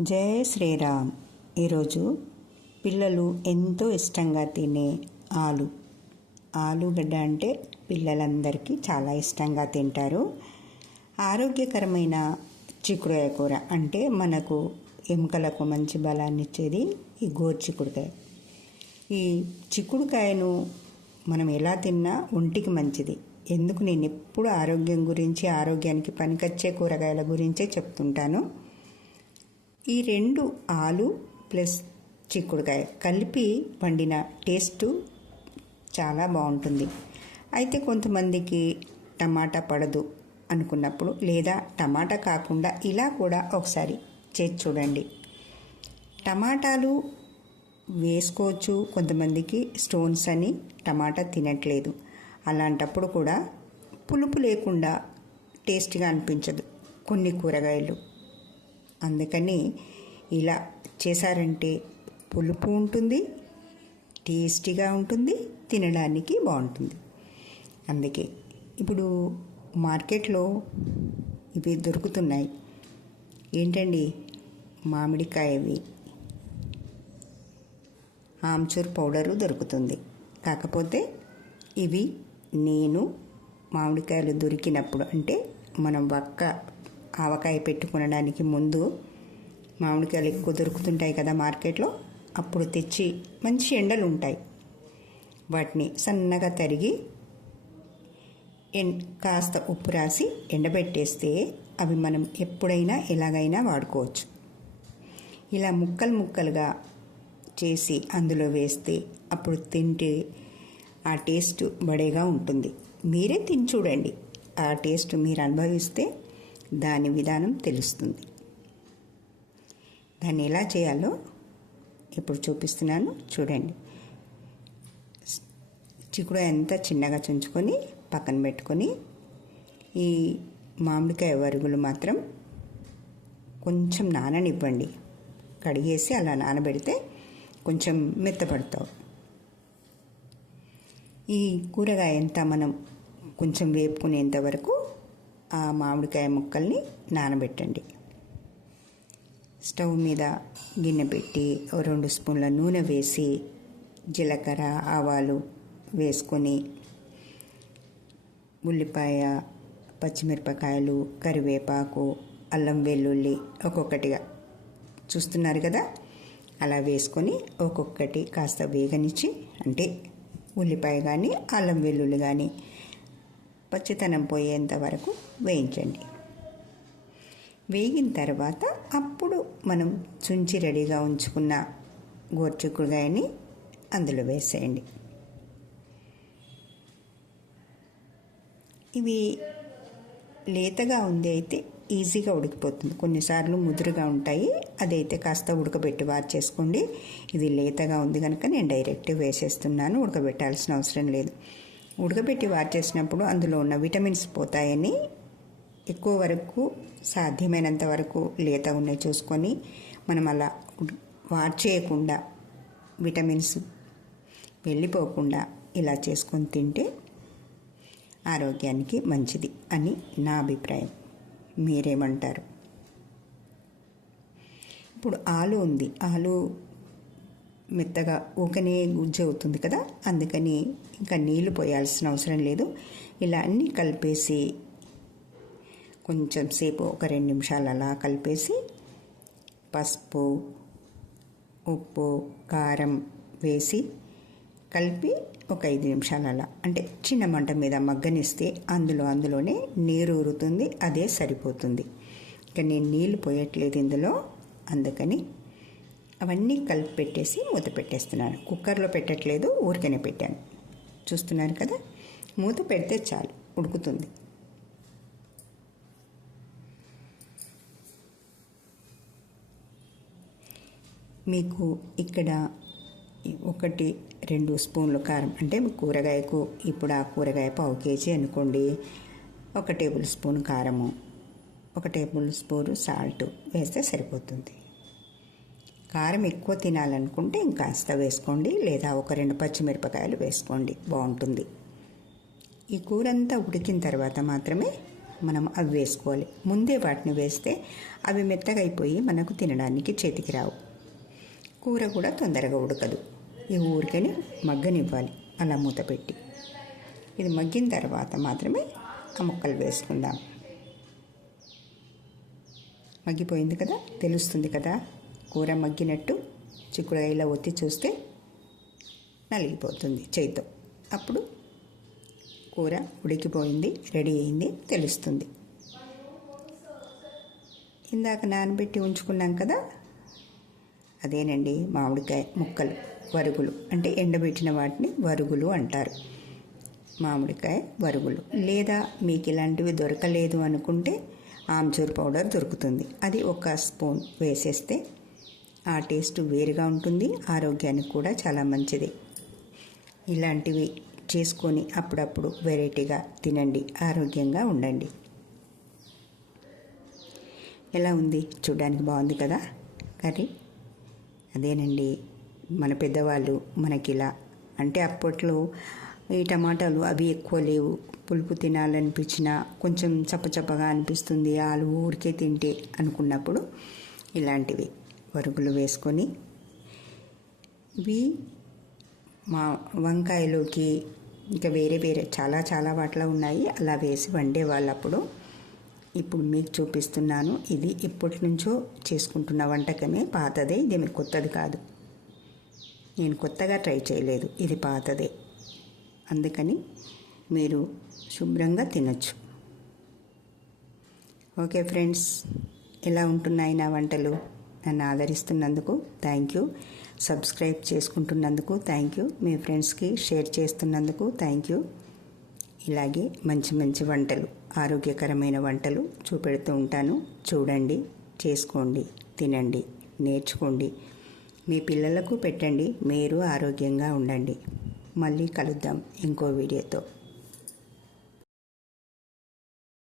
జయ శ్రీరామ్. ఈరోజు పిల్లలు ఎంతో ఇష్టంగా తినే ఆలు. ఆలుగడ్డ అంటే పిల్లలందరికీ చాలా ఇష్టంగా తింటారు. ఆరోగ్యకరమైన చిక్కుడుకాయ కూర అంటే మనకు ఎముకలకు మంచి బలాన్ని ఇచ్చేది ఈ గోరు చిక్కుడుకాయ. ఈ చిక్కుడుకాయను మనం ఎలా తిన్నా ఒంటికి మంచిది. ఎందుకు నేను ఎప్పుడు ఆరోగ్యం గురించి ఆరోగ్యానికి పనికొచ్చే కూరగాయల గురించే చెప్తుంటాను. ఈ రెండు ఆలు ప్లస్ చిక్కుడుకాయ కలిపి వండిన టేస్టు చాలా బాగుంటుంది. అయితే కొంతమందికి టమాటా పడదు అనుకున్నప్పుడు లేదా టమాటా కాకుండా ఇలా కూడా ఒకసారి చేసి చూడండి. టమాటాలు వేసుకోవచ్చు. కొంతమందికి స్టోన్స్ అని టమాటా తినట్లేదు. అలాంటప్పుడు కూడా పులుపు లేకుండా టేస్ట్గా అనిపించదు కొన్ని కూరగాయలు. అందుకని ఇలా చేశారంటే పులుపు ఉంటుంది టేస్టీగా ఉంటుంది తినడానికి బాగుంటుంది. అందుకే ఇప్పుడు మార్కెట్లో ఇవి దొరుకుతున్నాయి. ఏంటండి? మామిడికాయవి. ఆమ్చూర్ పౌడరు దొరుకుతుంది. కాకపోతే ఇవి నేను మామిడికాయలు దొరికినప్పుడు అంటే మనం వక్క ఆవకాయ పెట్టుకునడానికి ముందు మామిడికాయలు ఎక్కువ దొరుకుతుంటాయి కదా మార్కెట్లో అప్పుడు తెచ్చి మంచి ఎండలు ఉంటాయి. వాటిని సన్నగా తరిగి ఎండ్ కాస్త ఉప్పు రాసి ఎండబెట్టేస్తే అవి మనం ఎప్పుడైనా ఎలాగైనా వాడుకోవచ్చు. ఇలా ముక్కలు ముక్కలుగా చేసి అందులో వేస్తే అప్పుడు తింటే ఆ టేస్ట్ బడేగా ఉంటుంది. మీరే తిని చూడండి. ఆ టేస్ట్ మీరు అనుభవిస్తే దాని విధానం తెలుస్తుంది. దాన్ని ఎలా చేయాలో ఇప్పుడు చూపిస్తున్నాను. చూడండి. చిక్కుడు ఎంత చిన్నగా చుంచుకొని పక్కన పెట్టుకొని ఈ మామిడికాయ వరుగులు మాత్రం కొంచెం నాననివ్వండి. కడిగేసి అలా నానబెడితే కొంచెం మెత్తపడతావు. ఈ కూరగాయ అంతా మనం కొంచెం వేపుకునేంత వరకు ఆ మామిడికాయ ముక్కల్ని నానబెట్టండి. స్టవ్ మీద గిన్నె పెట్టి రెండు స్పూన్ల నూనె వేసి జీలకర్ర ఆవాలు వేసుకొని ఉల్లిపాయ పచ్చిమిరపకాయలు కరివేపాకు అల్లం వెల్లుల్లి ఒక్కొక్కటిగా చూస్తున్నారు కదా? అలా వేసుకొని ఒక్కొక్కటి కాస్త వేగనిచ్చి అంటే ఉల్లిపాయ కానీ అల్లం వెల్లుల్లి కానీ పచ్చితనం పోయేంత వరకు వేయించండి. వేగిన తర్వాత అప్పుడు మనం చుంచి రెడీగా ఉంచుకున్న గోర్చుకుడుగాయని అందులో వేసేయండి. ఇవి లేతగా ఉంది అయితే ఈజీగా ఉడికిపోతుంది. కొన్నిసార్లు ముదురుగా ఉంటాయి. అదైతే కాస్త ఉడకబెట్టి వార్చేసుకోండి ఇది లేతగా ఉంది కనుక నేను డైరెక్ట్ వేసేస్తున్నాను. ఉడకబెట్టాల్సిన అవసరం లేదు. ఉడకబెట్టి వార్చేసినప్పుడు అందులో ఉన్న విటమిన్స్ పోతాయని ఎక్కువ వరకు సాధ్యమైనంత వరకు లేత ఉన్నాయి చూసుకొని మనం అలా వార్చేయకుండా విటమిన్స్ వెళ్ళిపోకుండా ఇలా చేసుకొని తింటే ఆరోగ్యానికి మంచిది అని నా అభిప్రాయం. మీరేమంటారు? ఇప్పుడు ఆలు ఉంది. ఆలు మెత్తగా ఊకనే గుజ్జు అవుతుంది కదా? అందుకని ఇంకా నీళ్ళు పోయాల్సిన అవసరం లేదు. ఇలా అన్నీ కలిపేసి కొంచెం సేపు ఒక రెండు నిమిషాలు అలా కలిపేసి పసుపు ఉప్పు కారం వేసి కలిపి ఒక ఐదు నిమిషాలు అలా. అంటే చిన్న మంట మీద మగ్గనిస్తే అందులో అందులోనే నీరు ఊరుతుంది అదే సరిపోతుంది. ఇక నేను నీళ్ళు పోయట్లేదు ఇందులో అందుకని అవన్నీ కలిపి పెట్టేసి మూత పెట్టేస్తున్నాను. కుక్కర్లో పెట్టట్లేదు ఊరికనే పెట్టాను. చూస్తున్నారు కదా? మూత పెడితే చాలు ఉడుకుతుంది. మీకు ఇక్కడ ఒకటి రెండు స్పూన్లు కారం అంటే కూరగాయకు ఇప్పుడు ఆ కూరగాయ పావు కేజీ అనుకోండి. ఒక టేబుల్ స్పూన్ కారము ఒక టేబుల్ స్పూన్ సాల్ట్ వేస్తే సరిపోతుంది. కారం ఎక్కువ తినాలనుకుంటే ఇంకాస్త వేసుకోండి లేదా ఒక రెండు పచ్చిమిరపకాయలు వేసుకోండి. బాగుంటుంది. ఈ కూర అంతా ఉడికిన తర్వాత మాత్రమే మనం అవి వేసుకోవాలి. ముందే వాటిని వేస్తే అవి మెత్తగా అయిపోయి మనకు తినడానికి చేతికి రావు. కూర కూడా తొందరగా ఉడకదు. ఈ ఊరికని మగ్గనివ్వాలి. అలా మూత పెట్టి. ఇది మగ్గిన తర్వాత మాత్రమే ఆ ముక్కలు వేసుకుందాం. మగ్గిపోయింది కదా? తెలుస్తుంది కదా? కూర మగ్గినట్టు చిక్కుడుకాయలా ఒత్తి చూస్తే నలిగిపోతుంది చేతితో అప్పుడు కూర ఉడికిపోయింది రెడీ అయింది తెలుస్తుంది. ఇందాక నానబెట్టి ఉంచుకున్నాం కదా అదేనండి మామిడికాయ ముక్కలు వరుగులు. అంటే ఎండబెట్టిన వాటిని వరుగులు అంటారు. మామిడికాయ వరుగులు. లేదా మీకు ఇలాంటివి దొరకలేదు అనుకుంటే ఆమ్చూర్ పౌడర్ దొరుకుతుంది. అది ఒక స్పూన్ వేసేస్తే ఆ టేస్ట్ వేరుగా ఉంటుంది ఆరోగ్యానికి కూడా చాలా మంచిది. ఇలాంటివి చేసుకొని అప్పుడప్పుడు వెరైటీగా తినండి ఆరోగ్యంగా ఉండండి. ఎలా ఉంది? చూడడానికి బాగుంది కదా? కర్రీ? అదేనండి. మన పెద్దవాళ్ళు మనకిలా అంటే అప్పట్లో ఈ టమాటాలు అవి ఎక్కువ లేవు. పులుపు తినాలనిపించిన కొంచెం చప్పచప్పగా అనిపిస్తుంది. ఆలు ఊరికే తింటే అనుకున్నప్పుడు ఇలాంటివి. పరుగులు వేసుకొని ఇవి మా వంకాయలోకి ఇంకా వేరే వేరే చాలా చాలా వాటిలో ఉన్నాయి. అలా వేసి వండేవాళ్ళు అప్పుడు ఇప్పుడు మీకు చూపిస్తున్నాను. ఇది ఇప్పటి నుంచో చేసుకుంటున్న వంటకమే. పాతదే. ఇది మీకు కొత్తది కాదు. నేను కొత్తగా ట్రై చేయలేదు. ఇది పాతదే. అందుకని మీరు శుభ్రంగా తినచ్చు. ఓకే ఫ్రెండ్స్ ఎలా ఉంటున్నాయి నా వంటలు? నన్ను ఆదరిస్తున్నందుకు థ్యాంక్ యూ. సబ్స్క్రైబ్ చేసుకుంటున్నందుకు థ్యాంక్ యూ. మీ ఫ్రెండ్స్కి షేర్ చేస్తున్నందుకు థ్యాంక్ యూ. ఇలాగే మంచి మంచి వంటలు ఆరోగ్యకరమైన వంటలు చూపెడుతూ ఉంటాను. చూడండి చేసుకోండి తినండి నేర్చుకోండి. మీ పిల్లలకు పెట్టండి మీరు ఆరోగ్యంగా ఉండండి. మళ్ళీ కలుద్దాం ఇంకో వీడియోతో.